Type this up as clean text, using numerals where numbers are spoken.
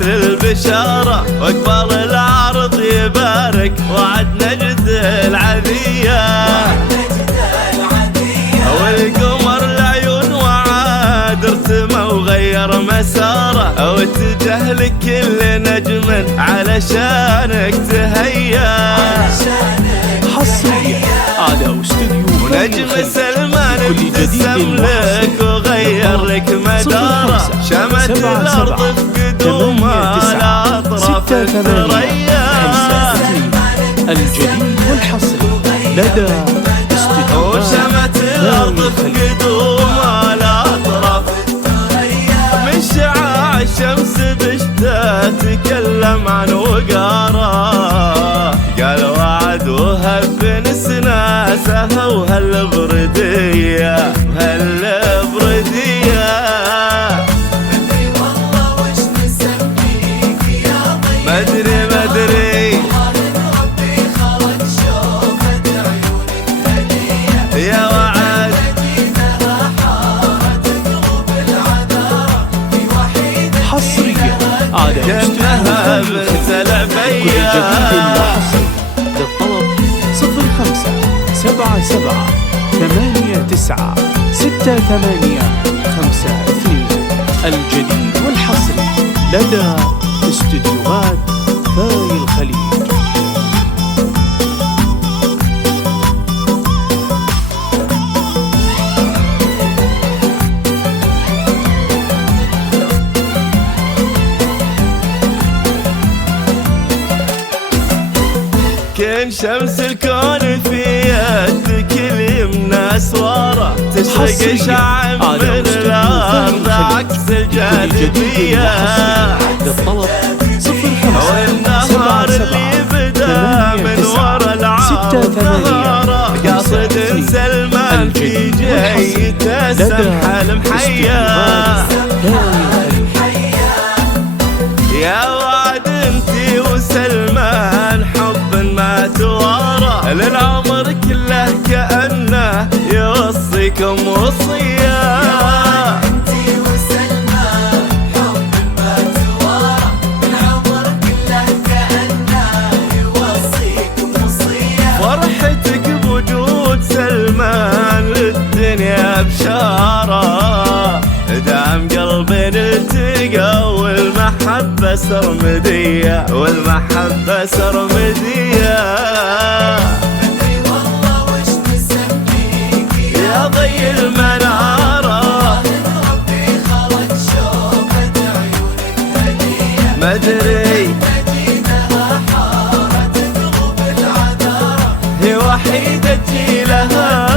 مثل البشارة واقبل العرض يبارك وعد نجد العذية والقمر العيون وعاد ارتمى وغير مساره واتجه لك كل نجم علشانك تهيا حصريا على استوديو ونجم سلمان ابتسم لك وغير لك مداره شمت الارض بقدومه على اطراف الثريا الجديد والحصري لدى استوديو وشمت الارض بقدومه على اطراف الثريا من شعاع الشمس بشتى تكلم عن وقاره قال وعد وهب نسناسه وهالبردية مدري والله وش نسميك يا ضيف مدري ربي خلق شوفة عيونك هدية يا وعد مدينة حارت قلوب العذارى في وحيدة حصريا على جنها بنت العبية للطلب 0547896852 الجديد والحصري لدى استديوهات ثاني الخليج. كن شمس الكون في يدك اليمنى اسواره تشرق شعب من الارض عكس الجاذبيه للطلب والنهار اللي بدا من ورا العرض ظهره قاصد سلمان في جيته سمحه المحيا يا وعد انتي وسلمان حب ما توارى للعمر كله كأنه يوصيكم وصية انتي وسلمان حب ما توارى للعمر كله كأنه يوصيكم وصية فرحتك بوجود سلمان للدنيا بشارة دام قلبين التقى والمحبة سرمدية مدري والله وش نسميك يا ضي المنارة ربي خلق شوفة عيونك هدية مدري مدينة حارت قلوب العذارى هي وحيدتي لها